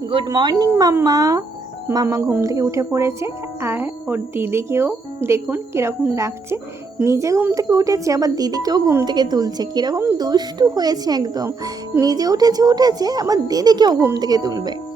Good morning মাম্মা। মাম্মা ঘুম থেকে উঠে পড়েছে আর ওর দিদিকেও দেখুন কীরকম ডাকছে। নিজে ঘুম থেকে উঠেছে, আবার দিদিকেও ঘুম থেকে তুলছে। কীরকম দুষ্টু হয়েছে একদম। নিজে উঠেছে উঠেছে, আবার দিদিকেও ঘুম থেকে তুলবে।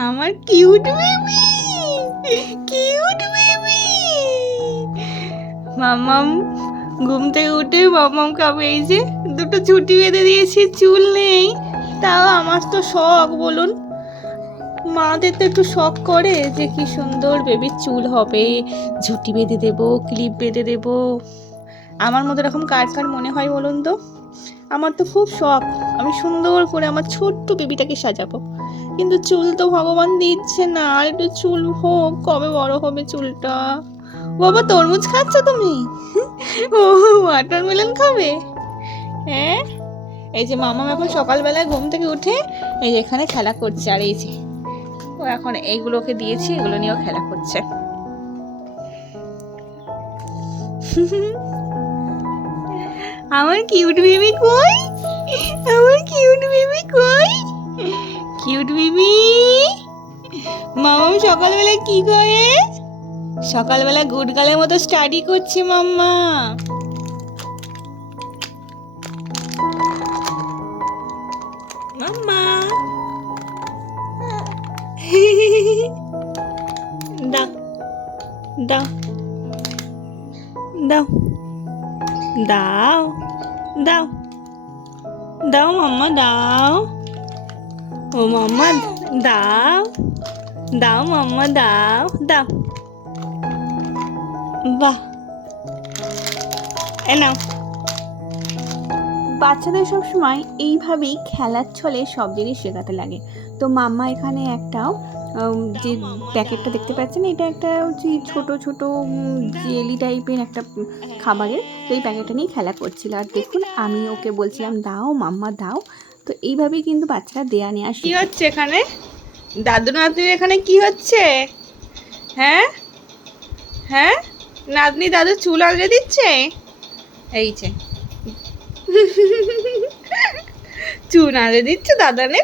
আমার কিউট বেবি কিউট বেবি মামাম ঘুম থেকে উঠে মামাম খাবে, এই যে দুটো ছুটি বেঁধে দিয়েছি, চুল নেই, তাও আমার তো শখ, বলুন। মাদের তো একটু শখ করে যে কি সুন্দর বেবির চুল হবে, ঝুটি বেঁধে দেবো ক্লিপ বেঁধে দেবো। আমার মতো এরকম কার কার মনে হয়, বলুন তো? আমার তো খুব শখ। আমি সুন্দর করে আমার ছোট্ট বেবিটাকে সাজাবো। কিন্তু চুল তো ভগবান দিচ্ছে না। আর একটু চুল হোক, কবে বড় হবে চুলটা? বাবা, তরমুজ খাচ্ছ তুমি? ও ওয়াটারমেলন খাবে? হ্যাঁ? এই যে মামা এখন সকালবেলায় ঘুম থেকে উঠে এই যে এখানে খেলা করছে। আর এই যে ও এখন এইগুলোকে দিয়েছি, এগুলো নিয়েও খেলা করছে। আমার কিউট বেবি কই? আমার কিউট বেবি কই? কিউট বেবি মামাম সকালবেলা কি করে? সকালবেলা গুড গালের মতো স্টাডি করছে মাম্মা। মাম্মা। দাও দাও দাও দাও। দাও। দাও মাম্মা দাও। ও মাম্মা দাও। দাও মাম্মা দাও। দাও। বাহ। এ নাও। বাচ্চাদের সবসময় এইভাবেই খেলার ছলে সব জিনিস শেখাতে লাগে। তো মাম্মা এখানে একটা উম, যে প্যাকেটটা দেখতে পাচ্ছেন এটা একটা হচ্ছে ছোট ছোট জেলি টাইপের একটা খাবারের। তো এই প্যাকেটটা নিয়ে খেলা করছিল। আর দেখুন আমি ওকে বলছিলাম দাও মাম্মা দাও। তো এইভাবেই কিন্তু বাচ্চারা দেয়া নেওয়া কি হচ্ছে এখানে? দাদু নাতনির এখানে কি হচ্ছে? হ্যাঁ? হ্যাঁ? নাতনি দাদু চুল আলড়ে দিচ্ছে? এই যে। চুল আলড়ে দিচ্ছ, দাদানে?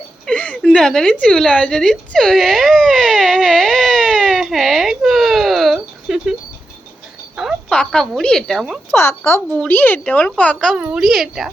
দাদানে চুল আলড়ে দিচ্ছ? হ্যাঁ হ্যাঁ গো। আমার পাকা বুড়ি এটা, আমার পাকা বুড়ি এটা, আমার পাকা বুড়ি এটা।